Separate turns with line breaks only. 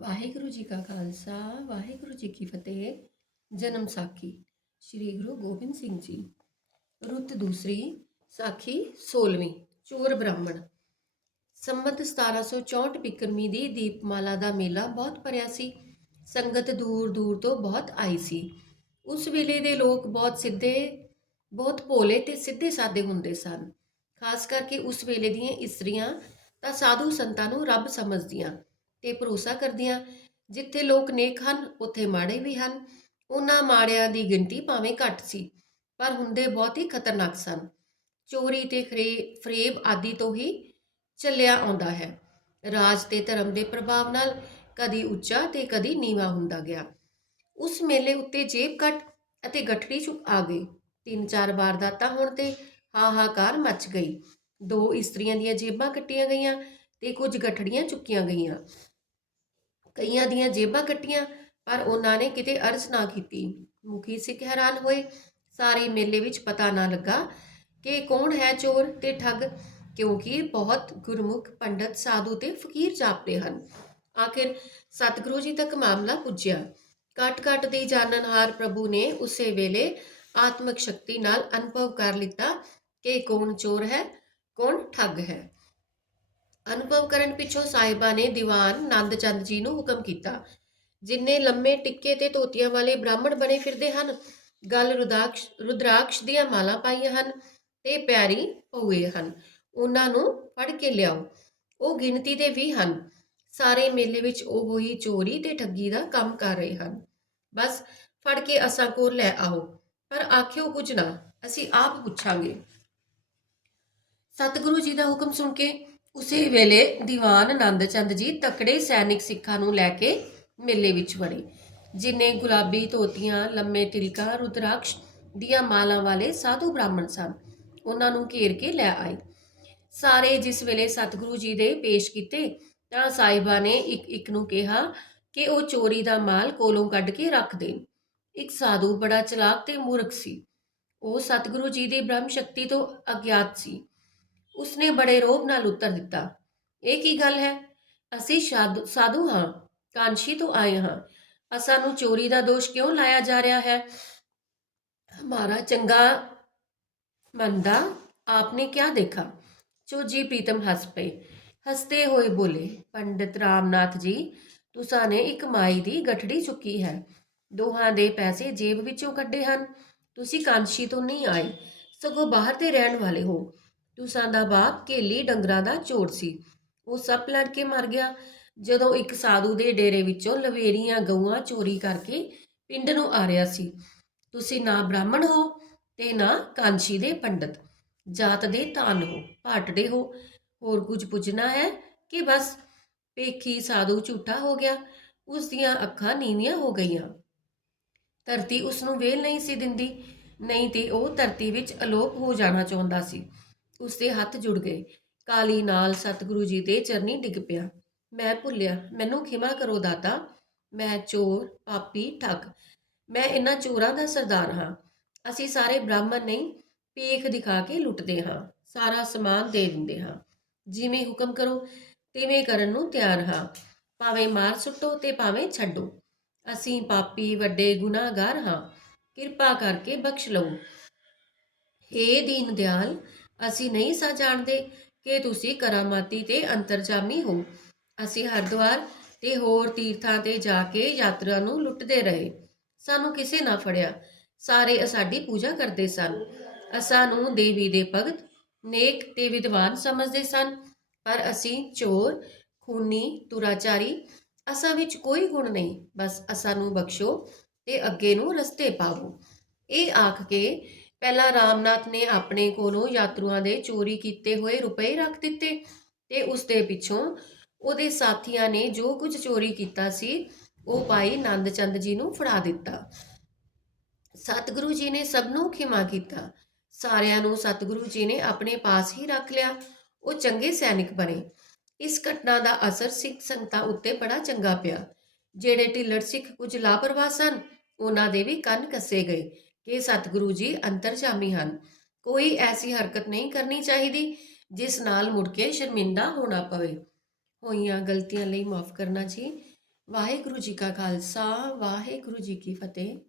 ਵਾਹਿਗੁਰੂ ਜੀ ਕਾ ਖਾਲਸਾ, ਵਾਹਿਗੁਰੂ ਜੀ ਕੀ ਫਤਿਹ। ਜਨਮ ਸਾਖੀ, ਸ੍ਰੀ ਗੁਰੂ ਗੋਬਿੰਦ ਸਿੰਘ ਜੀ। ਰੁੱਤ ਦੂਸਰੀ, ਸਾਖੀ 16ਵੀਂ ਚੋਰ ਬ੍ਰਾਹਮਣ। ਸੰਮਤ 1764 ਬਿਕਰਮੀ ਦੀ ਦੀਪਮਾਲਾ ਦਾ ਮੇਲਾ ਬਹੁਤ ਭਰਿਆ ਸੀ। ਸੰਗਤ ਦੂਰ ਦੂਰ ਤੋਂ ਬਹੁਤ ਆਈ ਸੀ। ਉਸ ਵੇਲੇ ਦੇ ਲੋਕ ਬਹੁਤ ਸਿੱਧੇ, ਬਹੁਤ ਭੋਲੇ ਤੇ ਸਿੱਧੇ ਸਾਦੇ ਹੁੰਦੇ ਸਨ। ਖਾਸ ਕਰਕੇ ਉਸ ਵੇਲੇ ਦੀਆਂ ਇਸਤਰੀਆਂ ਤਾਂ ਸਾਧੂ ਸੰਤਾਂ ਨੂੰ ਰੱਬ ਸਮਝਦੀਆਂ। ਤੇ ਭਰੋਸਾ ਕਰਦੀਆਂ, ਜਿੱਥੇ ਲੋਕ ਨੇਕ ਹਨ, ਉੱਥੇ ਮਾੜੇ ਵੀ ਹਨ। ਉਹਨਾਂ ਮਾੜਿਆਂ ਦੀ ਗਿਣਤੀ ਭਾਵੇਂ ਘੱਟ ਸੀ, ਪਰ ਹੁੰਦੇ ਬਹੁਤ ਹੀ ਖਤਰਨਾਕ ਸਨ। ਚੋਰੀ ਤੇ ਫਰੇਬ ਆਦਿ ਤੋਂ ਹੀ ਚੱਲਿਆ ਆਉਂਦਾ ਹੈ। ਰਾਜ ਤੇ ਧਰਮ ਦੇ ਪ੍ਰਭਾਵ ਨਾਲ ਕਦੀ ਉੱਚਾ ਤੇ ਕਦੀ ਨੀਵਾ ਹੁੰਦਾ ਗਿਆ। ਉਸ ਮੇਲੇ ਉੱਤੇ ਜੇਬ ਕੱਟ ਅਤੇ ਗਠੜੀ ਚੁੱਕ ਆ ਗਈ। ਤਿੰਨ ਚਾਰ ਵਾਰਦਾਤਾਂ ਹੋਣ ਤੇ ਹਾਹਾਕਾਰ ਮਚ ਗਈ। ਦੋ ਇਸਤਰੀਆਂ ਦੀਆਂ ਜੇਬਾਂ ਕੱਟੀਆਂ ਗਈਆਂ ਤੇ ਕੁਝ ਗਠੜੀਆਂ ਚੁੱਕੀਆਂ ਗਈਆਂ। ਕਈਆਂ ਦੀਆਂ ਜੇਬਾਂ ਕੱਟੀਆਂ, ਪਰ ਉਹਨਾਂ ਨੇ ਕਿਤੇ ਅਰਜ਼ ਨਾ ਕੀਤੀ। ਮੁਖੀ ਸਿੱਖ ਹੈਰਾਨ ਹੋਏ। ਸਾਰੇ ਮੇਲੇ ਵਿੱਚ ਪਤਾ ਨਾ ਲੱਗਾ ਕਿ ਕੌਣ ਹੈ ਚੋਰ ਤੇ ਠੱਗ, ਕਿਉਂਕਿ ਬਹੁਤ ਗੁਰਮੁਖ ਪੰਡਤ ਸਾਧੂ ਤੇ ਫਕੀਰ ਜਾਪਦੇ ਹਨ। ਆਖਿਰ ਸਤਿਗੁਰੂ ਜੀ ਤੱਕ ਮਾਮਲਾ ਪੁੱਜਿਆ। ਕਟ ਕਟ ਦੀ ਜਾਣਨਹਾਰ ਪ੍ਰਭੂ ਨੇ ਉਸੇ ਵੇਲੇ ਆਤਮਿਕ ਸ਼ਕਤੀ ਨਾਲ ਅਨੁਭਵ ਕਰ ਲਿੱਤਾ ਕਿ ਕੌਣ ਚੋਰ ਹੈ, ਕੌਣ ਠੱਗ ਹੈ। ਅਨੁਭਵ ਕਰਨ ਪਿੱਛੋਂ ਸਾਹਿਬਾ ਨੇ ਦੀਵਾਨ ਨੰਦ ਚੰਦ ਜੀ ਨੂੰ ਹੁਕਮ ਕੀਤਾ। ਜਿੰਨੇ ਲੰਮੇ ਟਿੱਕੇ ਤੇ ਧੋਤੀਆਂ ਵਾਲੇ ਬ੍ਰਾਹਮਣ ਬਣੇ ਫਿਰਦੇ ਹਨ, ਗਲ ਰੁਦਾਕਸ਼, ਰੁਦਰਾਕਸ਼ ਦੀਆਂ ਮਾਲਾ ਪਾਈਆਂ ਹਨ ਤੇ ਪਿਆਰੀ ਪਉਏ ਹਨ। ਉਹਨਾਂ ਨੂੰ ਫੜ ਕੇ ਲਿਆਓ। ਉਹ ਗਿਣਤੀ ਦੇ ਵੀ ਹਨ। ਸਾਰੇ ਮੇਲੇ ਵਿੱਚ ਉਹ ਹੀ ਚੋਰੀ ਤੇ ਠੱਗੀ ਦਾ ਕੰਮ ਕਰ ਰਹੇ ਹਨ। ਬਸ ਫੜ ਕੇ ਅਸਾਂ ਕੋਲ ਲੈ ਆਓ, ਪਰ ਆਖਿਓ ਕੁਝ ਨਾ, ਅਸੀਂ ਆਪ ਪੁੱਛਾਂਗੇ। ਸਤਿਗੁਰੂ ਜੀ ਦਾ ਹੁਕਮ ਸੁਣ ਕੇ ਉਸੇ ਵੇਲੇ ਦੀਵਾਨ ਆਨੰਦ ਚੰਦ ਜੀ ਤਕੜੇ ਸੈਨਿਕ ਸਿੱਖਾਂ ਨੂੰ ਲੈ ਕੇ ਮੇਲੇ ਵਿੱਚ ਵੜੇ, ਜਿਨੇ ਗੁਲਾਬੀ ਧੋਤੀਆਂ, ਲੰਮੇ ਤਿਲਕਾ, ਰੁਦਰਾਕਸ਼ ਦੀਆਂ ਮਾਲਾਂ ਵਾਲੇ ਸਾਧੂ ਬ੍ਰਾਹਮਣ ਸਨ। ਉਹਨਾਂ ਨੂੰ ਘੇਰ ਕੇ ਲੈ ਆਏ। ਸਾਰੇ ਜਿਸ ਵੇਲੇ ਸਤਿਗੁਰੂ ਜੀ ਦੇ ਪੇਸ਼ ਕੀਤੇ, ਤਾਂ ਸਾਹਿਬਾ ਨੇ ਇੱਕ ਇੱਕ ਨੂੰ ਕਿਹਾ ਕਿ ਉਹ ਚੋਰੀ ਦਾ ਮਾਲ ਕੋਲੋਂ ਕੱਢ ਕੇ ਰੱਖ ਦੇਣ। ਇੱਕ ਸਾਧੂ ਬੜਾ ਚਲਾਕ ਤੇ ਮੂਰਖ ਸੀ। ਉਹ ਸਤਿਗੁਰੂ ਜੀ ਦੀ ਬ੍ਰਹਮ ਸ਼ਕਤੀ ਤੋਂ ਅਗਿਆਤ ਸੀ। ਉਸਨੇ ਬੜੇ ਰੋਬ ਨਾਲ ਉੱਤਰ ਦਿੱਤਾ, ਇਹ ਕੀ ਗੱਲ ਹੈ? ਅਸੀਂ ਸਾਧੂ ਸਾਧੂ ਹਾਂ, ਕਾਂਸ਼ੀ ਤੋਂ ਆਏ ਹਾਂ। ਅਸਾਂ ਨੂੰ ਚੋਰੀ ਦਾ ਦੋਸ਼ ਕਿਉਂ ਲਾਇਆ ਜਾ ਰਿਹਾ ਹੈ? ਹਮਾਰਾ ਚੰਗਾ ਮੰਦਾ ਆਪਨੇ ਕਿਆ ਦੇਖਾ? ਚੋਜੀ ਪ੍ਰੀਤਮ ਹੱਸ ਪਏ। ਹੱਸਦੇ ਹੋਏ ਬੋਲੇ, ਪੰਡਿਤ ਰਾਮਨਾਥ ਜੀ, ਤੁਸਾਂ ਨੇ ਇੱਕ ਮਾਈ ਦੀ ਗਠੜੀ ਚੁੱਕੀ ਹੈ। ਦੋਹਾਂ ਦੇ ਪੈਸੇ ਜੇਬ ਵਿੱਚੋਂ ਕੱਢੇ ਹਨ। ਤੁਸੀਂ ਕਾਂਸ਼ੀ ਤੋਂ ਨਹੀਂ ਆਏ, ਸਗੋਂ ਬਾਹਰ ਦੇ ਰਹਿਣ ਵਾਲੇ ਹੋ। ਤੁਸਾਂ ਦਾ ਬਾਪ ਕੇਲੀ ਡੰਗਰਾਂ ਦਾ ਚੋਰ ਸੀ। ਉਹ ਸੱਪ ਲੜ ਕੇ ਮਰ ਗਿਆ। ਜਦੋਂ ਇੱਕ ਸਾਧੂ ਦੇ ਡੇਰੇ ਵਿੱਚੋਂ ਲਵੇਰੀਆਂ ਗਊਆਂ ਚੋਰੀ ਕਰਕੇ ਪਿੰਡ ਨੂੰ ਆ ਰਿਹਾ ਸੀ। ਤੁਸੀਂ ਨਾ ਬ੍ਰਾਹਮਣ ਹੋ ਤੇ ਨਾ ਕਾਂਸ਼ੀ ਦੇ ਪੰਡਤ। ਜਾਤ ਦੇ ਤਾਨ ਹੋ ਭਾਟੜੇ ਹੋ। ਹੋਰ ਕੁਝ ਪੁੱਛਣਾ ਹੈ ਕਿ ਬਸ ਪੇਖੀ ਸਾਧੂ ਝੂਠਾ ਹੋ ਗਿਆ। ਉਸ ਦੀਆਂ ਅੱਖਾਂ ਨੀਵੀਆਂ ਹੋ ਗਈਆਂ। ਧਰਤੀ ਉਸ ਨੂੰ ਵੇਲ ਨਹੀਂ ਸੀ ਦਿੰਦੀ। ਨਹੀਂ ਤੇ ਉਹ ਧਰਤੀ ਵਿੱਚ ਅਲੋਪ ਹੋ ਜਾਣਾ ਚਾਹੁੰਦਾ ਸੀ। ਉਸਦੇ ਹੱਥ ਜੁੜ ਗਏ। ਕਾਲੀ ਨਾਲ ਸਤਿਗੁਰੂ ਜੀ ਦੇ ਚਰਨੀ ਡਿੱਗ ਪਿਆ। ਮੈਂ ਭੁੱਲਿਆ, ਮੈਨੂੰ ਖਿਮਾ ਕਰੋ ਦਾਤਾ। ਮੈਂ ਚੋਰ, ਪਾਪੀ, ਠੱਗ। ਮੈਂ ਇਹਨਾਂ ਚੋਰਾਂ ਦਾ ਸਰਦਾਰ ਹਾਂ। ਅਸੀਂ ਸਾਰੇ ਬ੍ਰਾਹਮਣ ਨਹੀਂ ਪੇਖ ਦਿਖਾ ਕੇ ਲੁੱਟਦੇ ਹਾਂ। ਸਾਰਾ ਸਮਾਨ ਦੇ ਦਿੰਦੇ ਹਾਂ। ਜਿਵੇਂ ਹੁਕਮ ਕਰੋ, ਤਿਵੇਂ ਕਰਨ ਨੂੰ ਤਿਆਰ ਹਾਂ। ਭਾਵੇਂ ਮਾਰ ਸੁੱਟੋ ਤੇ ਭਾਵੇਂ ਛੱਡੋ। ਅਸੀਂ ਪਾਪੀ, ਵੱਡੇ ਗੁਨਾਹਗਾਰ ਹਾਂ। ਕਿਰਪਾ ਕਰਕੇ ਬਖਸ਼ ਲਓ। ਹੇ ਦੀਨ ਦਿਆਲ ਅਸੀਂ ਨਹੀਂ ਸਾ ਜਾਣਦੇ ਕਿ ਤੁਸੀਂ ਕਰਾਮਾਤੀ ਤੇ ਅੰਤਰਜਾਮੀ ਹੋ। ਅਸੀਂ ਹਰਿਦੁਆਰ ਤੇ ਹੋਰ ਤੀਰਥਾਂ ਤੇ ਜਾ ਕੇ ਯਾਤਰਾ ਨੂੰ ਲੁੱਟਦੇ ਰਹੇ। ਸਾਨੂੰ ਕਿਸੇ ਨਾ ਫੜਿਆ। ਸਾਰੇ ਸਾਡੀ ਪੂਜਾ ਕਰਦੇ ਸਨ। ਅਸਾਂ ਨੂੰ ਦੇਵੀ ਦੇ ਭਗਤ, ਨੇਕ ਤੇ ਵਿਦਵਾਨ ਸਮਝਦੇ ਸਨ। ਪਰ ਅਸੀਂ ਚੋਰ, ਖੂਨੀ, ਦੁਰਾਚਾਰੀ, ਅਸਾਂ ਵਿੱਚ ਕੋਈ ਗੁਣ ਨਹੀਂ। ਬਸ ਅਸਾਂ ਨੂੰ ਬਖਸ਼ੋ ਤੇ ਅੱਗੇ ਨੂੰ ਰਸਤੇ ਪਾਵੋ। ਇਹ ਆਖ ਕੇ ਪਹਿਲਾਂ ਰਾਮਨਾਥ ਨੇ ਆਪਣੇ ਕੋਲੋਂ ਯਾਤਰੂਆਂ ਦੇ ਚੋਰੀ ਕੀਤੇ ਹੋਏ ਰੁਪਏ ਰੱਖ ਦਿੱਤੇ ਤੇ ਉਸ ਦੇ ਪਿੱਛੋਂ ਉਹਦੇ ਸਾਥੀਆਂ ਨੇ ਜੋ ਕੁਝ ਚੋਰੀ ਕੀਤਾ ਸੀ, ਉਹ ਭਾਈ ਨੰਦ ਚੰਦ ਜੀ ਨੂੰ ਫੜਾ ਦਿੱਤਾ। ਸਤਿਗੁਰੂ ਜੀ ਨੇ ਸਭ ਨੂੰ ਖਿਮਾ ਕੀਤਾ। ਸਾਰਿਆਂ ਨੂੰ ਸਤਿਗੁਰੂ ਜੀ ਨੇ ਆਪਣੇ ਪਾਸ ਹੀ ਰੱਖ ਲਿਆ। ਉਹ ਚੰਗੇ ਸੈਨਿਕ ਬਣੇ। ਇਸ ਘਟਨਾ ਦਾ ਅਸਰ ਸਿੱਖ ਸੰਗਤਾਂ ਉੱਤੇ ਬੜਾ ਚੰਗਾ ਪਿਆ। ਜਿਹੜੇ ਢਿੱਲੜ ਸਿੱਖ ਕੁਝ ਲਾਪਰਵਾਹ ਸਨ, ਉਹਨਾਂ ਦੇ ਵੀ ਕੰਨ ਕੱਸੇ ਗਏ। ਕਿ ਸਤਿਗੁਰੂ ਜੀ ਅੰਤਰਜਾਮੀ ਹਨ। ਕੋਈ ਐਸੀ ਹਰਕਤ ਨਹੀਂ ਕਰਨੀ ਚਾਹੀਦੀ ਜਿਸ ਨਾਲ ਮੁੜ ਕੇ ਸ਼ਰਮਿੰਦਾ ਹੋਣਾ ਪਵੇ। ਹੋਈਆਂ ਗਲਤੀਆਂ ਲਈ ਮਾਫ ਕਰਨਾ ਜੀ। ਵਾਹਿਗੁਰੂ ਜੀ ਕਾ ਖਾਲਸਾ, ਵਾਹਿਗੁਰੂ ਜੀ ਕੀ ਫਤਿਹ।